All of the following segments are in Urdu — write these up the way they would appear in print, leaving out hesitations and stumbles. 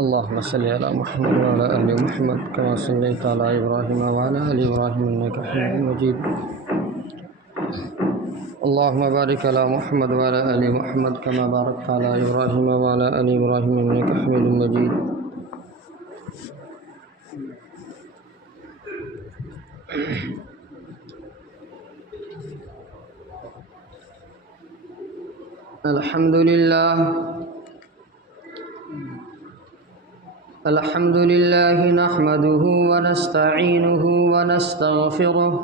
اللهم صل على محمد وعلى آل محمد كما صليت على إبراهيم وعلى آل إبراهيم إنك حميد مجيد. اللهم بارك على محمد وعلى آل محمد كما باركت على إبراهيم وعلى آل إبراهيم إنك حميد مجيد. الحمد لله نحمده ونستعينه ونستغفره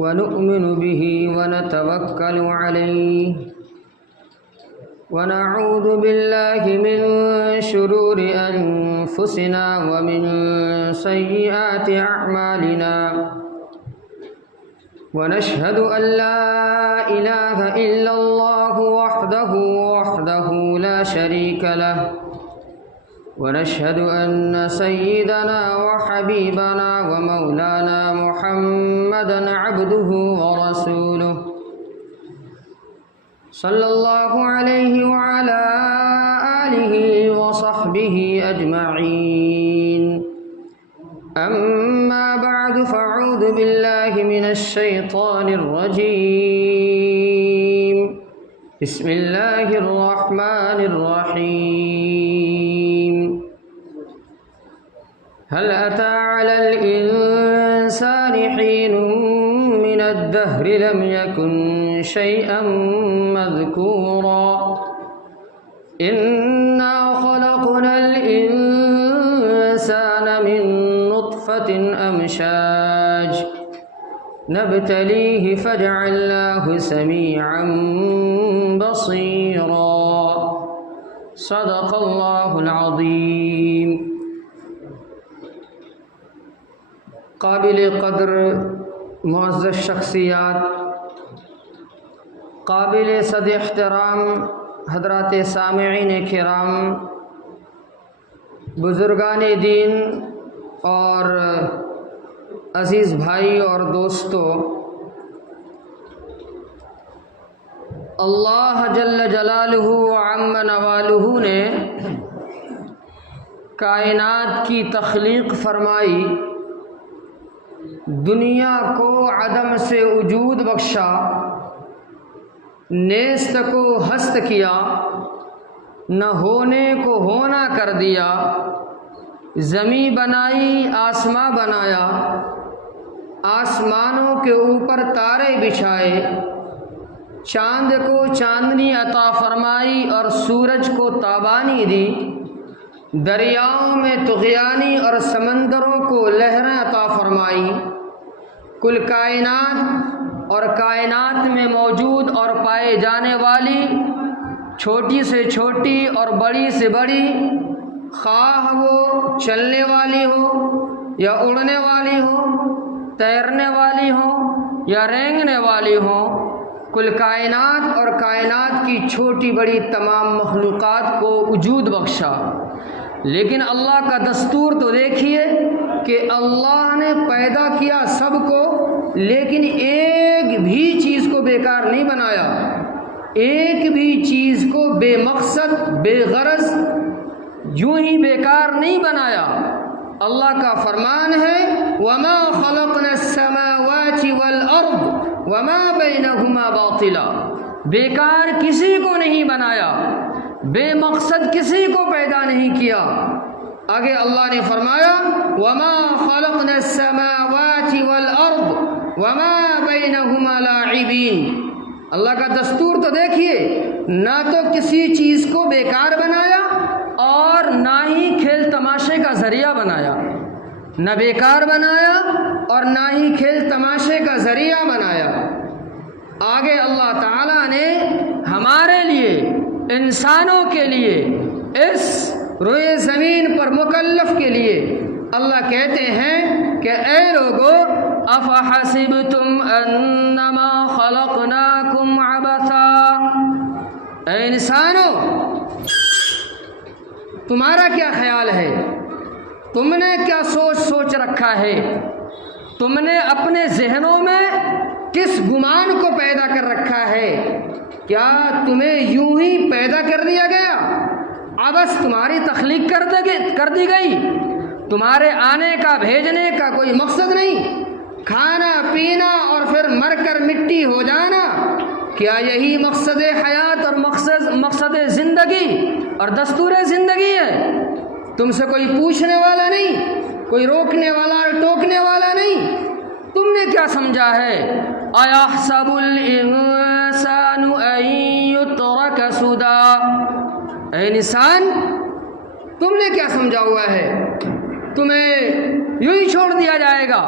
ونؤمن به ونتوكل عليه ونعوذ بالله من شرور أنفسنا ومن سيئات أعمالنا ونشهد أن لا إله إلا الله وحده لا شريك له ونشهد أن سيدنا وحبيبنا ومولانا محمدا عبده ورسوله صلى الله عليه وعلى آله وصحبه أجمعين. أما بعد فأعوذ بالله من الشيطان الرجيم. بسم الله الرحمن الرحيم. هل أتى على الإنسان حين من الدهر لم يكن شيئا مذكورا إنا خلقنا الإنسان من نطفة أمشاج نبتليه فجعلناه سميعا بصيرا. صدق الله العظيم. قابل قدر معزز شخصیات، قابل صد احترام حضرات سامعین کرام، بزرگان دین اور عزیز بھائی اور دوستو، اللہ جل جلالہ وعم نوالہ نے کائنات کی تخلیق فرمائی، دنیا کو عدم سے وجود بخشا، نیست کو ہست کیا، نہ ہونے کو ہونا کر دیا، زمیں بنائی آسماں بنایا، آسمانوں کے اوپر تارے بچھائے، چاند کو چاندنی عطا فرمائی اور سورج کو تابانی دی، دریاؤں میں طغیانی اور سمندروں کو لہریں عطا فرمائی، کل کائنات اور کائنات میں موجود اور پائے جانے والی چھوٹی سے چھوٹی اور بڑی سے بڑی، خواہ وہ چلنے والی ہو یا اڑنے والی ہو، تیرنے والی ہو یا رینگنے والی ہو، کل کائنات اور کائنات کی چھوٹی بڑی تمام مخلوقات کو وجود بخشا۔ لیکن اللہ کا دستور تو دیکھیے کہ اللہ نے پیدا کیا سب کو، لیکن ایک بھی چیز کو بیکار نہیں بنایا، ایک بھی چیز کو بے مقصد بے غرض یوں ہی بیکار نہیں بنایا۔ اللہ کا فرمان ہے وَمَا خَلَقْنَا السَّمَاوَاتِ وَالْأَرْضِ وَمَا بَيْنَهُمَا بَاطِلًا، بیکار کسی کو نہیں بنایا، بے مقصد کسی کو پیدا نہیں کیا۔ آگے اللہ نے فرمایا وَمَا خَلَقْنَا السَّمَاوَاتِ وَالْأَرْضِ وَمَا بَيْنَهُمَا لَاعِبِينَ۔ اللہ کا دستور تو دیکھیے، نہ تو کسی چیز کو بیکار بنایا اور نہ ہی کھیل تماشے کا ذریعہ بنایا، نہ بیکار بنایا اور نہ ہی کھیل تماشے کا ذریعہ بنایا۔ آگے اللہ تعالیٰ نے ہمارے لیے، انسانوں کے لیے، اس روئے زمین پر مکلف کے لیے اللہ کہتے ہیں کہ اے لوگو افحسبتم انما خلقناکم عبثا، اے انسانوں تمہارا کیا خیال ہے، تم نے کیا سوچ رکھا ہے، تم نے اپنے ذہنوں میں کس گمان کو پیدا کر رکھا ہے؟ کیا تمہیں یوں ہی پیدا کر دیا گیا عبث تمہاری تخلیق کر دی گئی، تمہارے آنے کا بھیجنے کا کوئی مقصد نہیں، کھانا پینا اور پھر مر کر مٹی ہو جانا، کیا یہی مقصد حیات اور مقصد زندگی اور دستور زندگی ہے؟ تم سے کوئی پوچھنے والا نہیں، کوئی روکنے والا اور ٹوکنے والا نہیں، تم نے کیا سمجھا ہے؟ اَيَحْسَبُ الْإِنسَانُ أَن يُتْرَكَ سُدًى، اے انسان تم نے کیا سمجھا ہوا ہے؟ تمہیں یوں ہی چھوڑ دیا جائے گا؟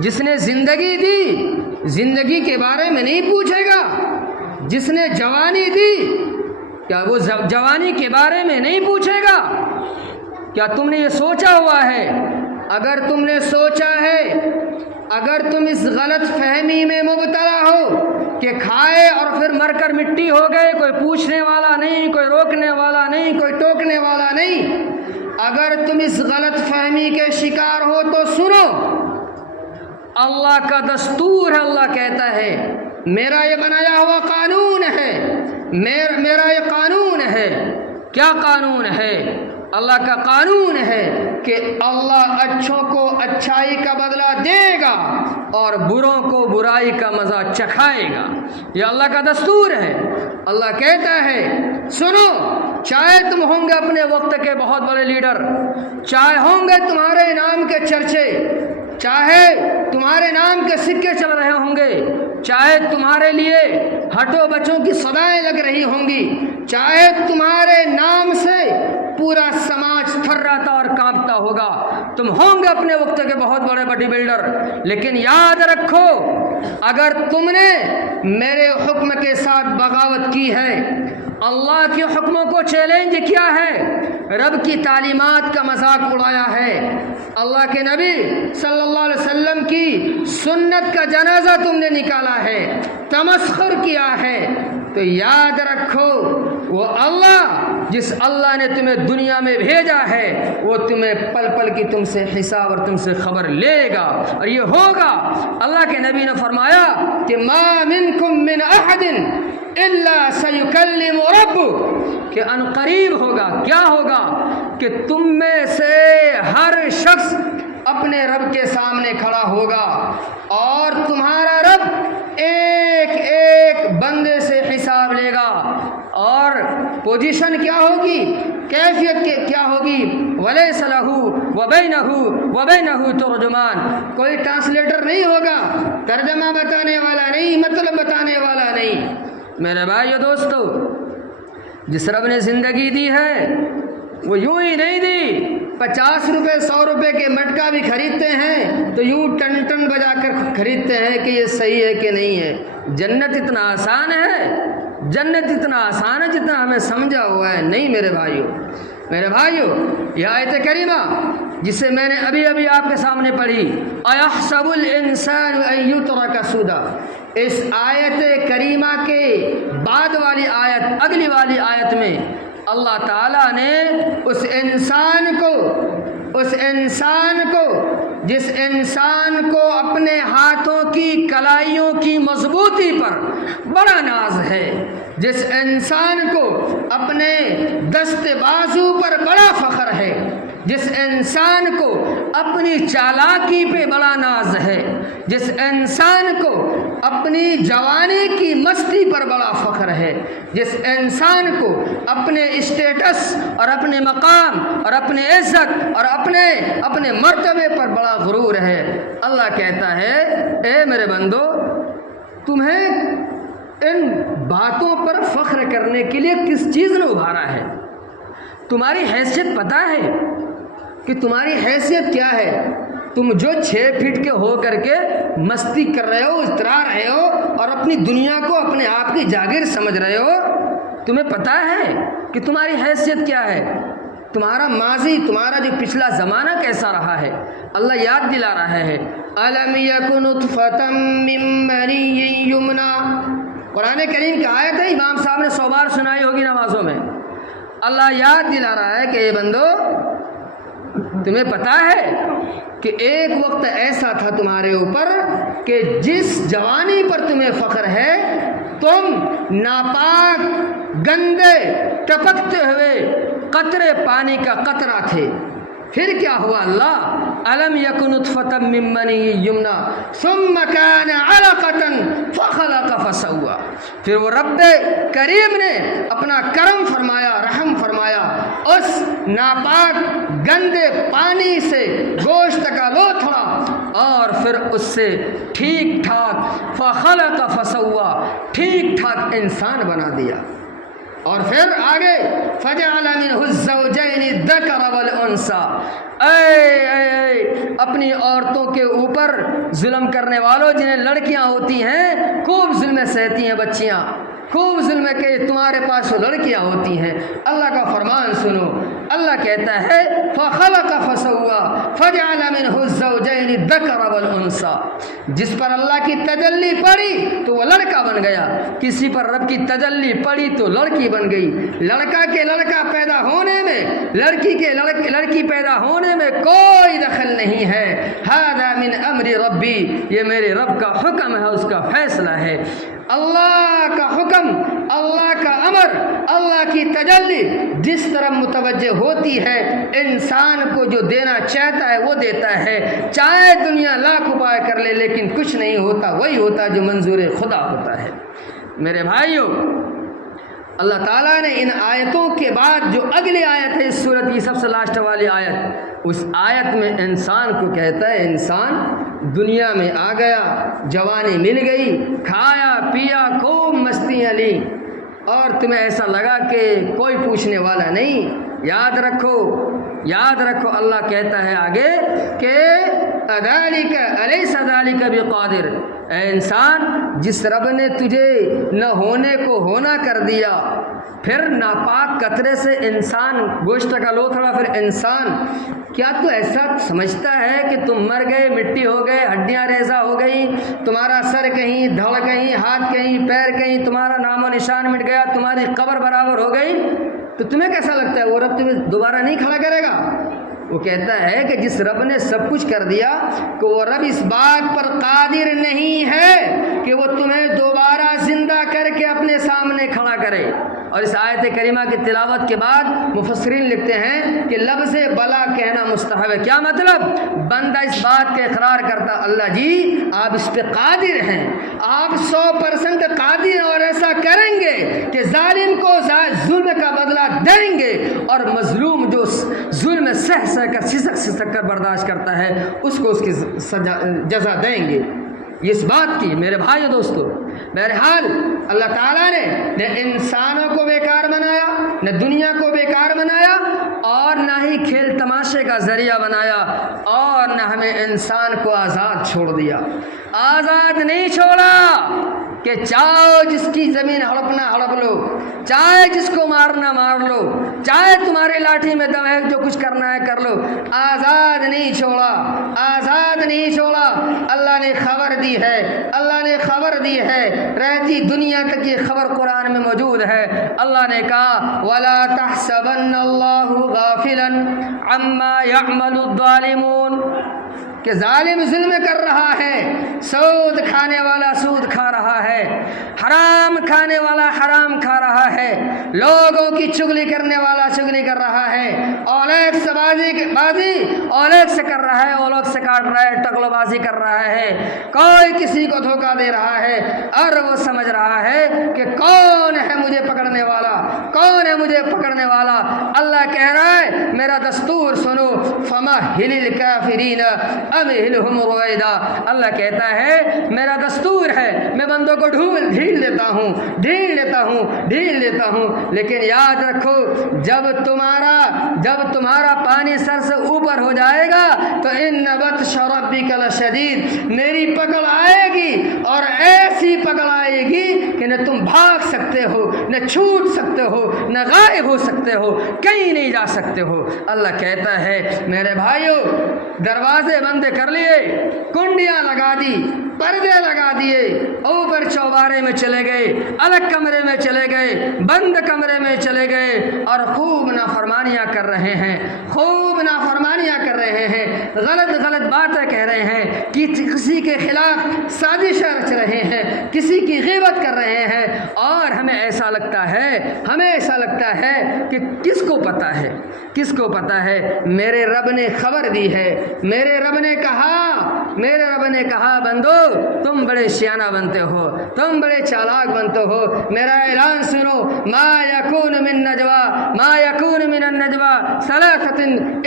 جس نے زندگی دی زندگی کے بارے میں نہیں پوچھے گا، جس نے جوانی دی کیا وہ جوانی کے بارے میں نہیں پوچھے گا؟ کیا تم نے یہ سوچا ہوا ہے؟ اگر تم نے سوچا ہے، اگر تم اس غلط فہمی میں مبتلا ہو کہ کھائے اور پھر مر کر مٹی ہو گئے، کوئی پوچھنے والا نہیں، کوئی روکنے والا نہیں، کوئی ٹوکنے والا نہیں، اگر تم اس غلط فہمی کے شکار ہو تو سنو، اللہ کا دستور ہے، اللہ کہتا ہے میرا یہ بنایا ہوا قانون ہے، میرا یہ قانون ہے۔ کیا قانون ہے؟ اللہ کا قانون ہے کہ اللہ اچھوں کو اچھائی کا بدلہ دے گا اور بروں کو برائی کا مزہ چکھائے گا، یہ اللہ کا دستور ہے۔ اللہ کہتا ہے سنو، چاہے تم ہوں گے اپنے وقت کے بہت بڑے لیڈر، چاہے ہوں گے تمہارے نام کے چرچے، چاہے تمہارے نام کے سکے چل رہے ہوں گے، چاہے تمہارے لیے ہٹو بچوں کی صدائیں لگ رہی ہوں گی، چاہے تمہارے نام سے پورا سماج تھراتا اور کانپتا ہوگا، تم ہوں گے اپنے وقت کے بہت بڑے باڈی بلڈر، لیکن یاد رکھو اگر تم نے میرے حکم کے ساتھ بغاوت کی ہے، اللہ کے حکموں کو چیلنج کیا ہے، رب کی تعلیمات کا مذاق اڑایا ہے، اللہ کے نبی صلی اللہ علیہ وسلم کی سنت کا جنازہ تم نے نکالا ہے، تمسخر کیا ہے، تو یاد رکھو وہ اللہ جس اللہ نے تمہیں دنیا میں بھیجا ہے وہ تمہیں پل پل کی تم سے حساب اور تم سے خبر لے گا، اور یہ ہوگا۔ اللہ کے نبی نے فرمایا کہ ما منکم من احد الا سیکلم ربک، کہ ان قریب ہوگا، کیا ہوگا کہ تم میں سے ہر شخص اپنے رب کے سامنے کھڑا ہوگا اور تمہارا رب ایک ایک بندے سے حساب لے گا، اور پوزیشن کیا ہوگی، کیفیت کیا ہوگی، ولیس لہ وبینہ ترجمان، کوئی ٹرانسلیٹر نہیں ہوگا، ترجمہ بتانے والا نہیں، مطلب بتانے والا نہیں۔ میرے بھائیو دوستو، جس رب نے زندگی دی ہے وہ یوں ہی نہیں دی، 50 روپے 100 روپے کے مٹکا بھی خریدتے ہیں تو یوں ٹن ٹن بجا کر خریدتے ہیں کہ یہ صحیح ہے کہ نہیں ہے۔ جنت اتنا آسان ہے، جنت اتنا آسان ہے جتنا ہمیں سمجھا ہوا ہے نہیں میرے بھائیو۔ یہ آیت کریمہ جسے میں نے ابھی آپ کے سامنے پڑھی، اَيَحْسَبُ الْإِنسَانُ أَن يُتْرَكَ سُدًى، اس آیت کریمہ کے بعد والی آیت، اگلی والی آیت میں اللہ تعالیٰ نے اس انسان کو جس انسان کو اپنے ہاتھوں کی کلائیوں کی مضبوطی پر بڑا ناز ہے، جس انسان کو اپنے دست بازو پر بڑا فخر ہے، جس انسان کو اپنی چالاکی پہ بڑا ناز ہے، جس انسان کو اپنی جوانی کی مستی پر بڑا فخر ہے، جس انسان کو اپنے اسٹیٹس اور اپنے مقام اور اپنے عزت اور اپنے مرتبے پر بڑا غرور ہے، اللہ کہتا ہے اے میرے بندو، تمہیں ان باتوں پر فخر کرنے کے لیے کس چیز نے ابھارا ہے؟ تمہاری حیثیت پتہ ہے کہ تمہاری حیثیت کیا ہے؟ تم جو 6 فٹ کے ہو کر کے مستی کر رہے ہو، اترا رہے ہو اور اپنی دنیا کو اپنے آپ کی جاگیر سمجھ رہے ہو، تمہیں پتہ ہے کہ تمہاری حیثیت کیا ہے؟ تمہارا ماضی، تمہارا جو پچھلا زمانہ کیسا رہا ہے، اللہ یاد دلا رہا ہے۔ أَلَمْ يَكُ نُطْفَةً مِّن مَّنِيٍّ يُمْنَىٰ، قرآن کریم کی آیت ہے، امام صاحب نے 100 بار سنائی ہوگی نمازوں میں۔ اللہ یاد دلا رہا ہے کہ اے بندو، تمہیں پتہ ہے کہ ایک وقت ایسا تھا تمہارے اوپر کہ جس جوانی پر تمہیں فخر ہے، تم ناپاک، گندے، ٹپکتے ہوئے قطرے پانی کا قطرہ تھے، پھر کیا ہوا اللہ؟ الم یکن نطفۃ من منی یمنا ثم کان علقۃ فخلق فسوى، پھر وہ رب کریم نے اپنا کرم فرمایا، رحم فرمایا، اس ناپاک گندے پانی سے گوشت کا لوتھڑا اور پھر اس سے ٹھیک ٹھاک فخلق فسوى، ٹھیک ٹھاک انسان بنا دیا۔ اور پھر آگے فجعل منه الزوجین الذکر والانثى، اے اپنی عورتوں کے اوپر ظلم کرنے والوں، جنہیں لڑکیاں ہوتی ہیں، خوب ظلم سہتی ہیں بچیاں، خوب ظلم کہ تمہارے پاس لڑکیاں ہوتی ہیں۔ اللہ کا فرمان سنو، اللہ کہتا ہے فخلق فسوى فجعل منه الزوجین الذکر والانثى، جس پر اللہ کی تجلی پڑی تو وہ لڑکا بن گیا، کسی پر رب کی تجلی پڑی تو لڑکی بن گئی۔ لڑکا کے لڑکا پیدا ہونے میں، لڑکی کے لڑکی پیدا ہونے میں کوئی دخل نہیں ہے۔ ھذا من امر ربی، یہ میرے رب کا حکم ہے، اس کا فیصلہ ہے۔ اللہ کا حکم، اللہ کا امر، اللہ کی تجلی جس طرح متوجہ ہوتی ہے، انسان کو جو دینا چاہتا ہے وہ دیتا ہے، چاہے دنیا لاکھ اپائے کر لے لیکن کچھ نہیں ہوتا، وہی ہوتا جو منظور خدا ہوتا ہے۔ میرے بھائیوں، اللہ تعالیٰ نے ان آیتوں کے بعد جو اگلی آیت ہے اس سورت کی سب سے لاسٹ والی آیت، اس آیت میں انسان کو کہتا ہے انسان دنیا میں آ گیا، جوانی مل گئی، کھایا پیا، خوب مستیاں لی، اور تمہیں ایسا لگا کہ کوئی پوچھنے والا نہیں۔ یاد رکھو اللہ کہتا ہے آگے کہ اذالک الیس ذالک بقادر، اے انسان جس رب نے تجھے نہ ہونے کو ہونا کر دیا، پھر ناپاک قطرے سے انسان گوشت کا لوتھڑا، پھر انسان، کیا تو ایسا سمجھتا ہے کہ تم مر گئے، مٹی ہو گئے، ہڈیاں ریزہ ہو گئی، تمہارا سر کہیں، دھڑ کہیں، ہاتھ کہیں، پیر کہیں، تمہارا نام و نشان مٹ گیا، تمہاری قبر برابر ہو گئی، تو تمہیں کیسا لگتا ہے وہ رب تمہیں دوبارہ نہیں کھڑا کرے گا؟ وہ کہتا ہے کہ جس رب نے سب کچھ کر دیا کہ وہ رب اس بات پر قادر نہیں ہے کہ وہ تمہیں دوبارہ زندہ کر کے اپنے سامنے کھڑا کرے۔ اور اس آیت کریمہ کی تلاوت کے بعد مفسرین لکھتے ہیں کہ لفظ بلا کہنا مستحب ہے۔ کیا مطلب؟ بندہ اس بات کا اقرار کرتا، اللہ جی آپ اس پہ قادر ہیں، آپ 100% قادر اور ایسا کریں گے کہ ظالم کو ظلم کا بدلہ دیں گے، اور مظلوم جو ظلم سہ سہ کر برداشت کرتا ہے اس کو اس کی جزا دیں گے۔ اس بات کی میرے بھائی دوستو، بہرحال اللہ تعالیٰ نے نہ انسانوں کو بیکار بنایا، نہ دنیا کو بیکار بنایا، اور نہ ہی کھیل تماشے کا ذریعہ بنایا، اور نہ ہمیں انسان کو آزاد چھوڑ دیا۔ آزاد نہیں چھوڑا کہ چاہو جس کی زمین ہڑپنا ہڑپ لو، چاہے جس کو مارنا مار لو، چاہے تمہارے لاٹھی میں دم ہے، جو کچھ کرنا ہے کر لو، آزاد نہیں چھوڑا، آزاد نہیں چھوڑا۔ اللہ نے خبر دی ہے، اللہ نے خبر دی ہے، رہتی دنیا تک یہ خبر قرآن میں موجود ہے۔ اللہ نے کہا وَلَا تَحْسَبَنَّ اللَّهُ غَافِلًا عَمَّا يَعْمَلُ الظَّالِمُونَ، کہ ظالم ظلم کر رہا ہے، سود کھانے والا سود کھا رہا ہے، حرام کھانے والا حرام کھا رہا ہے، لوگوں کی چغلی کرنے والا چغلی کر رہا ہے، اولاد سے بازی اولاد سے کر رہا ہے، اولاد سے کاٹ رہا ہے، ٹکلو بازی کر رہا ہے، کوئی کسی کو دھوکہ دے رہا ہے، اور وہ سمجھ رہا ہے کہ کون ہے مجھے پکڑنے والا، کون ہے مجھے پکڑنے والا۔ اللہ کہہ رہا ہے میرا دستور سنو، فَمَهِّلِ الْكَافِرِينَ امہلہم رویدا، اللہ کہتا ہے میرا دستور ہے، میں بندوں کو ڈھیل دیتا ہوں، لیکن یاد رکھو جب تمہارا پانی سر سے اوپر ہو جائے گا تو ان بطش ربک لشدید، میری پکڑ آئے گی، اور ایسی پکڑ آئے گی کہ نہ تم بھاگ سکتے ہو، نہ چھوٹ سکتے ہو، نہ غائب ہو سکتے ہو، کہیں نہیں جا سکتے ہو۔ اللہ کہتا ہے میرے بھائیو، دروازے بند کر لیے، کنڈیاں لگا دی، پردے لگا دیے، اوپر چوبارے میں چلے گئے، الگ کمرے میں چلے گئے، بند کمرے میں چلے گئے، اور خوب نافرمانیاں کر رہے ہیں، غلط باتیں کہہ رہے ہیں، کسی کے خلاف سازشیں رچ رہے ہیں، کسی کی غیبت کر رہے ہیں، اور ہمیں ایسا لگتا ہے کہ کس کو پتہ ہے، کس کو پتہ ہے؟ میرے رب نے خبر دی ہے، میرے رب نے کہا بندو تم بڑے شیانہ بنتے ہو، تم بڑے چالاک بنتے ہو، میرا اعلان سنو، ما یکون من النجوى ثلاثة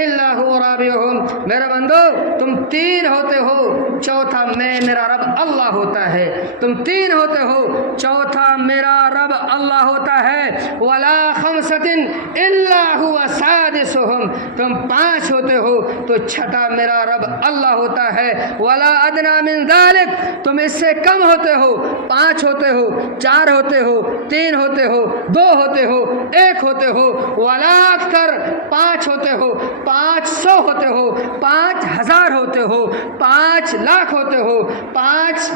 الا هو رابعهم، میرے بندو تم 3 ہوتے ہو، چوتھا میرا رب اللہ ہوتا ہے، تم 3 ہوتے ہو، چوتھا میرا رب اللہ ہوتا ہے، ولا 5 الا هو سادسهم، تم 5 ہوتے ہو تو چھٹا میرا رب اللہ ہوتا ہے، ولا ادنى من ذلك، تم اس سے کم ہوتے ہو، 5 ہوتے ہو، 4 ہوتے ہو، 3 ہوتے ہو، 2 ہوتے ہو، 1 ہوتے ہو، ولا اکثر، 5 ہوتے ہو، 500 ہوتے ہو، 5000 ہوتے ہو، 5 لاکھ ہوتے ہو، 5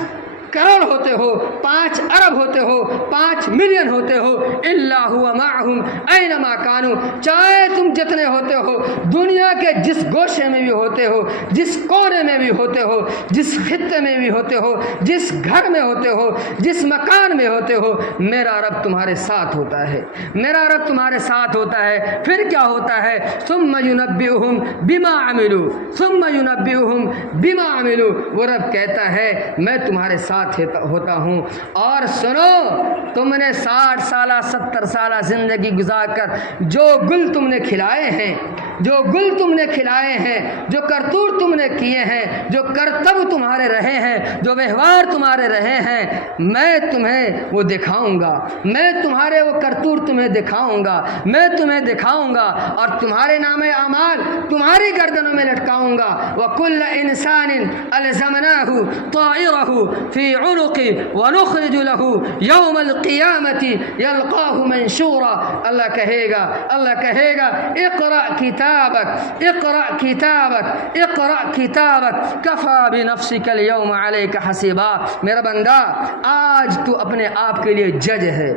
کروڑ ہوتے ہو، 5 ارب ہوتے ہو، 5 ملین ہوتے ہو، الا هو معهم اینما کانوا، چاہے تم جتنے ہوتے ہو، دنیا کے جس گوشے میں بھی ہوتے ہو، جس کونے میں بھی ہوتے ہو، جس خطے میں بھی ہوتے ہو، جس گھر میں ہوتے ہو، جس مکان میں ہوتے ہو، میرا رب تمہارے ساتھ ہوتا ہے، میرا رب تمہارے ساتھ ہوتا ہے۔ پھر کیا ہوتا ہے؟ ثم ينبئهم بما عملوا، ثم ينبئهم بما عملوا، وہ رب کہتا ہے میں تمہارے ساتھ ہوتا ہوں، اور سنو تم نے 60 سالہ 70 سالہ زندگی گزار کر جو گل تم نے کھلائے ہیں، جو گل تم نے کھلائے ہیں، جو کرتوت تم نے کیے ہیں، جو کرتب تمہارے رہے ہیں، جو ویوہار تمہارے رہے ہیں، میں تمہیں وہ دکھاؤں گا، میں تمہارے وہ کرتوت تمہیں دکھاؤں گا، میں تمہیں دکھاؤں گا، اور تمہارے نام اعمال تمہاری گردنوں میں لٹکاؤں گا۔ وَكُلَّ إِنسَانٍ أَلْزَمْنَاهُ طَائِرَهُ فِي عُنُقِهِ وَنُخْرِجُ لَهُ يَوْمَ الْقِيَامَةِ يَلْقَاهُ مَنْشُورًا، اللہ کہے گا اقرأ کتابک کفا بنفسک اليوم علیک حسیبا، میرا بندہ آج تو اپنے آپ کے لیے جج ہے،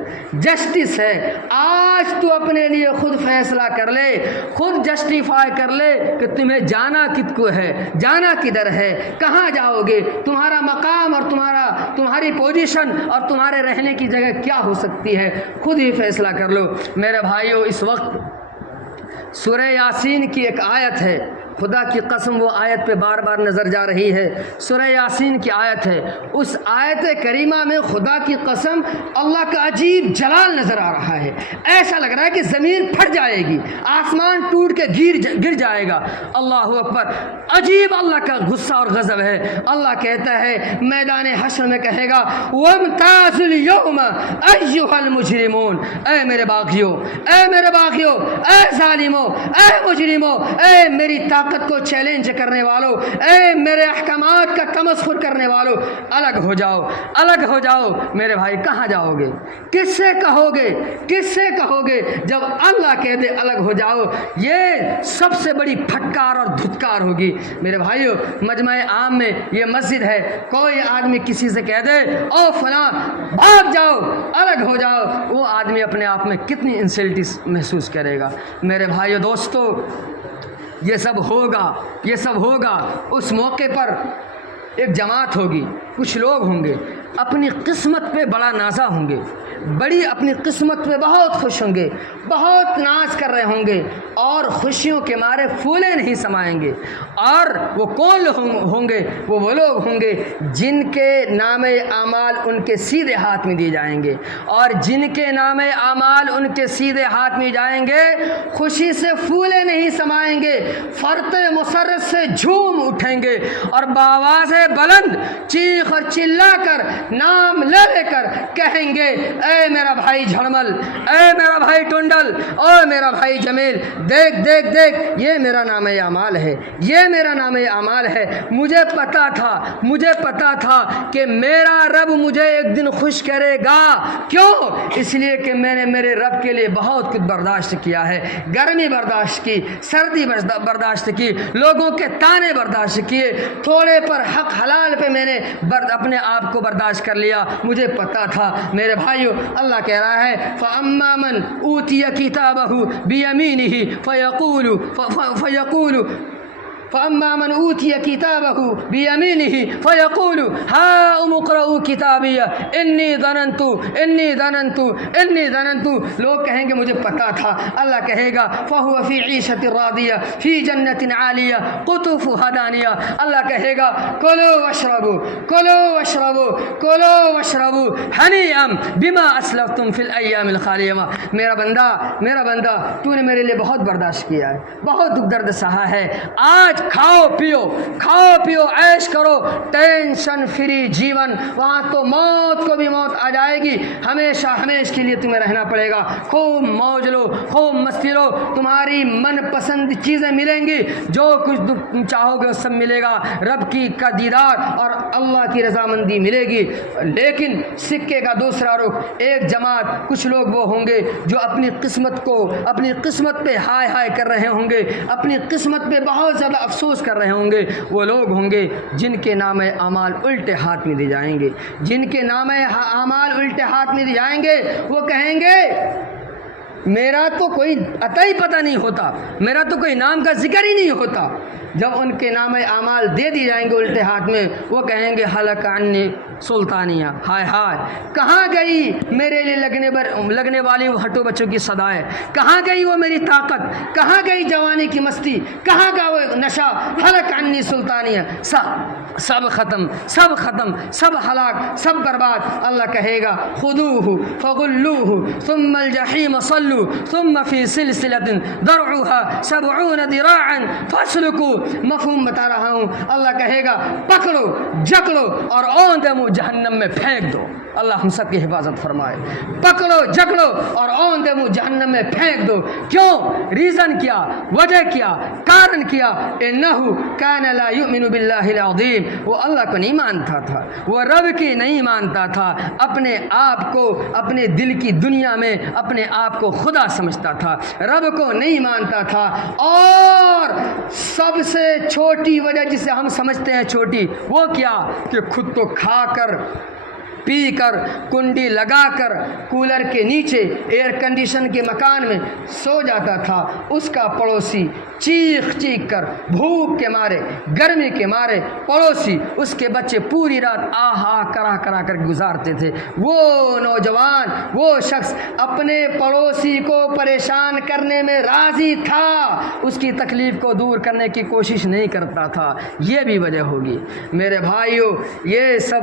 جسٹس ہے، آج تو اپنے لیے خود فیصلہ کر لے، خود جسٹیفائی کر لے کہ تمہیں جانا کت کو ہے، جانا کدھر ہے، کہاں جاؤ گے، تمہارا مقام اور تمہاری پوزیشن اور تمہارے رہنے کی جگہ کیا ہو سکتی ہے، خود ہی فیصلہ کر لو۔ میرے بھائیو، اس وقت سورہ یاسین کی ایک آیت ہے، خدا کی قسم وہ آیت پہ بار بار نظر جا رہی ہے، سورہ یاسین کی آیت ہے، اس آیت کریمہ میں خدا کی قسم اللہ کا عجیب جلال نظر آ رہا ہے، ایسا لگ رہا ہے کہ زمین پھٹ جائے گی، آسمان ٹوٹ کے گر جائے گا۔ اللہ اکبر، عجیب اللہ کا غصہ اور غضب ہے۔ اللہ کہتا ہے میدان حشر میں کہے گا وَامْتَازُوا الْيَوْمَ أَيُّهَا الْمُجْرِمُونَ، اے میرے باغیوں، اے ظالموں، اے مجرموں، اے میری طاقت کو چیلنج کرنے والوں، اے میرے احکامات کا تمسخر کرنے والوں، الگ ہو جاؤ۔ میرے بھائی کہاں جاؤ گے؟ کس سے کہو گے جب اللہ کہہ دے الگ ہو جاؤ؟ یہ سب سے بڑی پھٹکار اور دھتکار ہوگی۔ میرے بھائیو، مجمع عام میں یہ مسجد ہے، کوئی آدمی کسی سے کہہ دے او فلاں بھاگ جاؤ، الگ ہو جاؤ، وہ آدمی اپنے آپ میں کتنی انسلٹی محسوس کرے گا۔ میرے بھائیو دوستو، یہ سب ہوگا اس موقع پر ایک جماعت ہوگی، کچھ لوگ ہوں گے اپنی قسمت پہ بڑا نازا ہوں گے، اپنی قسمت پہ بہت خوش ہوں گے، بہت ناز کر رہے ہوں گے، اور خوشیوں کے مارے پھولے نہیں سمائیں گے۔ اور وہ کون ہوں گے؟ وہ لوگ ہوں گے جن کے نام اعمال ان کے سیدھے ہاتھ میں دیے جائیں گے، اور جن کے نام اعمال ان کے سیدھے ہاتھ میں جائیں گے، خوشی سے پھولے نہیں سمائیں گے، فرط مسرت سے جھوم اٹھیں گے، اور بآواز بلند چیخ اور چلا کر نام لے کر کہیں گے اے میرا بھائی جھڑمل، اے میرا بھائی ٹنڈل، اے میرا بھائی جمیل، دیکھ یہ میرا نام اعمال ہے، یہ میرا نام اعمال ہے۔ مجھے پتا تھا کہ میرا رب مجھے ایک دن خوش کرے گا۔ کیوں؟ اس لیے کہ میں نے میرے رب کے لیے بہت کچھ برداشت کیا ہے، گرمی برداشت کی، سردی برداشت کی، لوگوں کے تانے برداشت کیے، تھوڑے پر حق حلال پہ میں نے اپنے آپ کو برداشت کر لیا۔ مجھے پتا تھا۔ میرے بھائیو، اللہ کہہ رہا ہے فَأَمَّا مَنْ أُوتِيَ كِتَابَهُ بِيَمِينِهِ فأما من أوتي كتابه بيمينه فيقول هاؤم اقرءوا كتابي انی ظننت لوگ کہیں گے مجھے پتا تھا. اللہ کہے گا فهو في عيشة راضية في جنة عالية قطوفها دانية. اللہ کہے گا کلوا واشربوا ہنیئا بما اسلفتم في الايام الخالية. میرا بندہ تو نے میرے لیے بہت برداشت کیا ہے, بہت دکھ درد سہا ہے. آج کھاؤ پیو عیش کرو, ٹینشن فری جیون. وہاں تو موت کو بھی موت آ جائے گی, ہمیشہ کے لیے تمہیں رہنا پڑے گا. خوب موج لو, خوب مستی لو, تمہاری من پسند چیزیں ملیں گی, جو کچھ تم چاہو گے وہ سب ملے گا. رب کا دیدار اور اللہ کی رضامندی ملے گی. لیکن سکے کا دوسرا رخ, ایک جماعت, کچھ لوگ وہ ہوں گے جو اپنی قسمت پہ ہائے کر رہے ہوں گے, اپنی قسمت پہ بہت زیادہ افسوس کر رہے ہوں گے. وہ لوگ ہوں گے جن کے نام اعمال الٹے ہاتھ میں دی جائیں گے, وہ کہیں گے میرا تو کوئی عطا ہی پتہ نہیں ہوتا, میرا تو کوئی نام کا ذکر ہی نہیں ہوتا. جب ان کے نام اعمال دے دی جائیں گے الٹے ہاتھ میں, وہ کہیں گے ہلک عنی سلطانیہ, ہائے کہاں گئی میرے لیے لگنے والی وہ ہٹو بچوں کی صدائیں, کہاں گئی وہ میری طاقت, کہاں گئی جوانی کی مستی, کہاں گیا وہ نشہ. ہلک عنی سلطانیہ, سب ختم, سب ہلاک, سب برباد. اللہ کہے گا خذوہ فغلوہ ثم الجحیم صلوا ثم فی سلسلۃ ذرعها 70 ذراعا فاسلکوا. مفہوم بتا رہا ہوں. اللہ کہے گا پکڑو, جکڑو اور اوندے منہ جہنم میں پھینک دو. اللہ ہم سب کی حفاظت فرمائے. پکڑو, جکڑو اور اوندے منہ جہنم میں پھینک دو. کیوں؟ ریزن کیا, وجہ کیا, کارن کیا؟ انہ کان لا یؤمن باللہ العظیم. وہ اللہ کو نہیں مانتا تھا, وہ رب کی نہیں مانتا تھا, اپنے آپ کو اپنے دل کی دنیا میں اپنے آپ کو خدا سمجھتا تھا, رب کو نہیں مانتا تھا. اور سب سے چھوٹی وجہ جسے ہم سمجھتے ہیں چھوٹی, وہ کیا کہ خود تو کھا کر پی کر کنڈی لگا کر کولر کے نیچے ایئر کنڈیشن کے مکان میں سو جاتا تھا. اس کا پڑوسی چیخ کر بھوک کے مارے, گرمی کے مارے, پڑوسی اس کے بچے پوری رات آہا کرا کر گزارتے تھے. وہ نوجوان, وہ شخص اپنے پڑوسی کو پریشان کرنے میں راضی تھا, اس کی تکلیف کو دور کرنے کی کوشش نہیں کرتا تھا. یہ بھی وجہ ہوگی میرے بھائیوں, یہ سب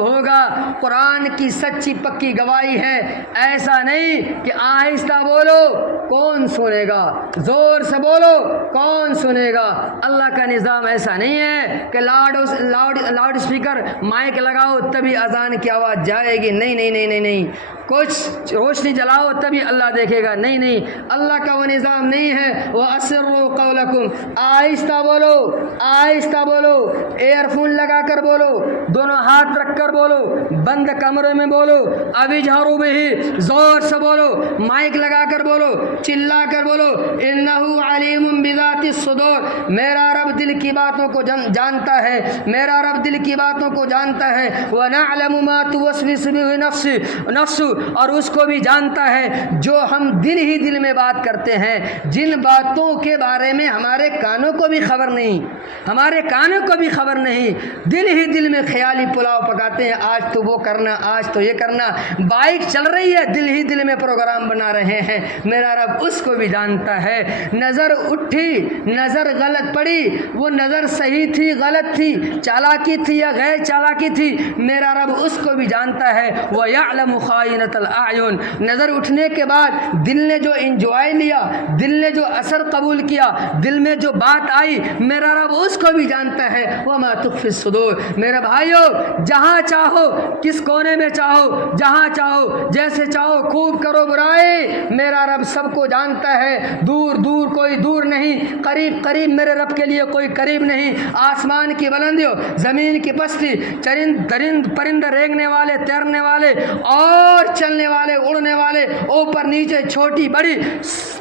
ہوگا. قرآن کی سچی پکی گواہی ہے. ایسا نہیں کہ آہستہ بولو کون سنے گا, زور سے بولو کون سنے گا. اللہ کا نظام ایسا نہیں ہے کہ لاؤڈ اسپیکر مائک لگاؤ تبھی اذان کی آواز جائے گی. نہیں, کچھ روشنی جلاؤ تبھی اللہ دیکھے گا. نہیں, اللہ کا وہ نظام نہیں ہے. وَأَسِرُّوا قَوْلَكُمْ, آہستہ بولو, ایئر فون لگا کر بولو, دونوں ہاتھ رکھ کر بولو, بند کمرے میں بولو, ابھی جھارو بھی زور سے بولو, مائک لگا کر بولو, چلا کر بولو. انہ علیم بذات الصدور, میرا رب دل کی باتوں کو جانتا ہے, وَنَعْلَمُ مَا تُوَسْوِسُ بِهِ نَفْسُ, اور اس کو بھی جانتا ہے جو ہم دل ہی دل میں بات کرتے ہیں, جن باتوں کے بارے میں ہمارے کانوں کو بھی خبر نہیں, دل ہی دل میں خیالی پلاؤ پکاتے ہیں. آج تو وہ کرنا, آج تو یہ کرنا, بائک چل رہی ہے, دل ہی دل میں پروگرام بنا رہے ہیں. میرا رب اس کو بھی جانتا ہے. نظر اٹھی, نظر غلط پڑی, وہ نظر صحیح تھی غلط تھی, چالاکی تھی یا غیر چالاکی تھی, میرا رب اس کو بھی جانتا ہے. وَيَعْلَمُ خَائِنَةَ الْأَعْيُنِ, نظر اٹھنے کے بعد دل نے جو انجوائے لیا, دل نے جو اثر قبول کیا, دل میں جو بات آئی, میرا رب اس کو بھی جانتا ہے. وَمَا تُخْفِي الصُّدُورُ, میرے بھائیو جہاں چاہو, کس کونے میں چاہو, جہاں چاہو, جیسے چاہو خوب کرو برائی, میرا رب سب کو جانتا ہے. دور کوئی دور نہیں, قریب میرے رب کے لیے کوئی قریب نہیں. آسمان کی بلندیوں, زمین کی پستی, پرندے رینگنے والے, تیرنے والے اور چلنے والے, اڑنے والے, اوپر نیچے, چھوٹی بڑی,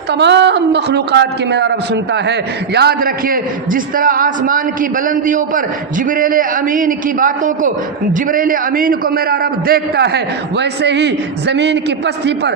تمام مخلوقات کی میرا رب سنتا ہے. یاد رکھیے, جس طرح آسمان کی بلندیوں پر جبریل امین کی باتوں کو, جبریل امین کو میرا رب دیکھتا ہے, ویسے ہی زمین کی پستی پر